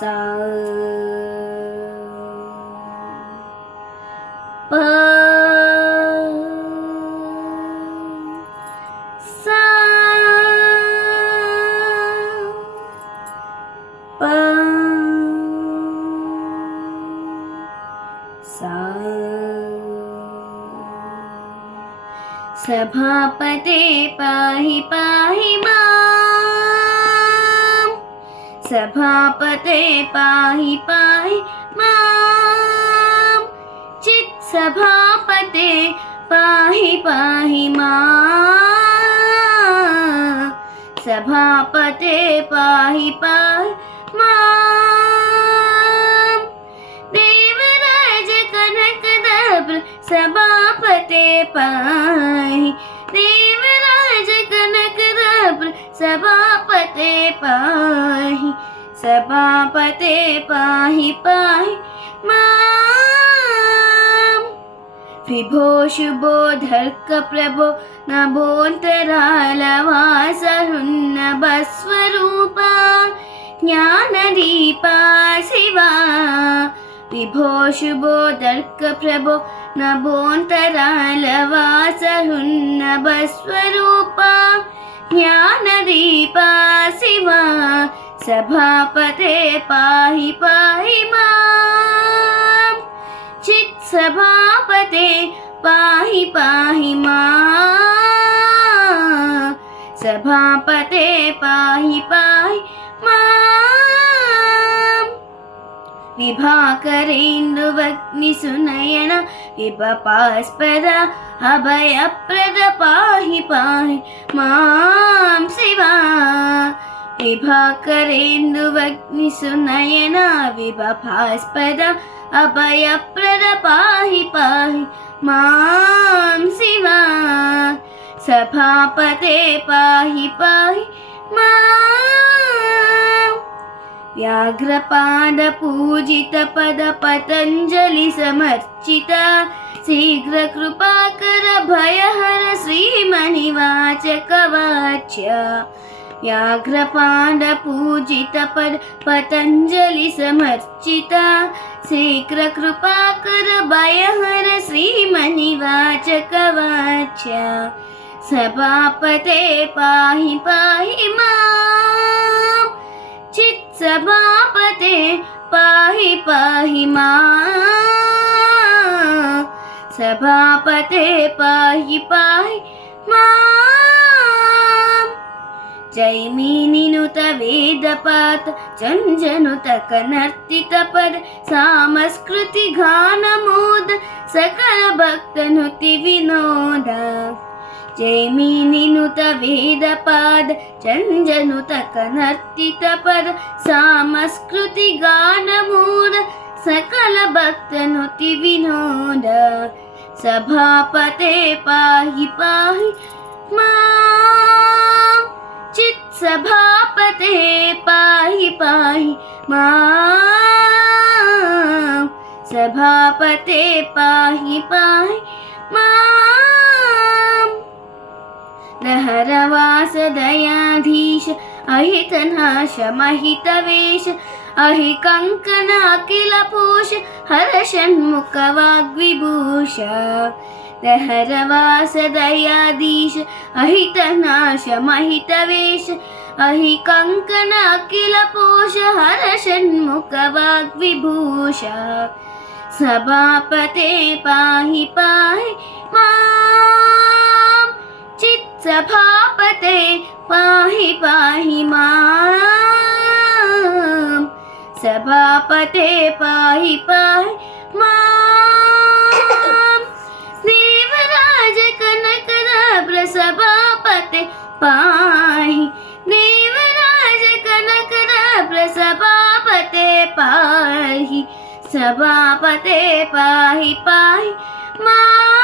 सा प सा प सा सभापते पाहि पाहि मां सभापते पाहि पाहि मां चित्सभापते पाहि पाहि मां सभापते पाहि पाहि मां देवराज कनकदब्र सभापते पाहि देवराज कनकदब्र सभापते पाहि सभापते पाहि पाहि मां विभो शुभोधर्क प्रभो नभोऽन्तरालवासहुन्नभस्वरूपा ज्ञानदीपा शिवा विभो शुभोदर्क प्रभो नभोऽन्तरालवासहुन्नभस्वरूपा ज्ञानदीपा शिवा सभापते पाहि पाहि मां चित्सभापते पाहि पाहि मां सभापते पाहि पाहि मां विभाकरेन्दुवग्निसुनयन विभपास्पद अभयप्रद पाहि पाहि मां शिवा विभाकरेन्दुवग्निसुनयन विभपास्पद अभयप्रद पाहि पाहि मां शिवा सभापते पाहि पाहि मां व्याघ्रपादपूजितपद पतञ्जलि समर्चित शीघ्रकृपाकर भयहर श्रीमणिवाचकवाच्य व्याघ्रपादपूजितपद पतञ्जलि समर्चित शीघ्रकृपाकर भयहर श्रीमणिवाचकवाच्य सभापते पाहि पाहि मां चित्सभापते पाहि पाहि मां सभापते पाहि पाहि मां जैमिनिनुत वेदपात झञ्झनुत कनर्तितपद सामस्कृति गानमोद सकल भक्तनुति विनोद जैमिनिनुत वेदपाद झञ्झनुत कनर्तितपद सामस्कृति गानमोद सकल भक्तनुति विनोद सभापते पाहि पाहि मां चित्सभापते पाहि पाहि मां सभापते पाहि पाहि मां लहरवासदयाधीश अहितनाश महितवेश अहिकङ्कण अखिलपोष हरषण्मुखवाग्विभूष लहरवासदयाधीश अहितनाश महितवेश अहिकङ्कण अखिलपोष हरषण्मुखवाग्विभूष सभापते पाहि पाहि मां चित्सभापते पाहि पाहि मां सभापते पाहि पाहि मां देवराज कनकदब्र सभापते पाहि देवराज कनकदब्र सभापते पाहि सभापते पाहि पाहि मां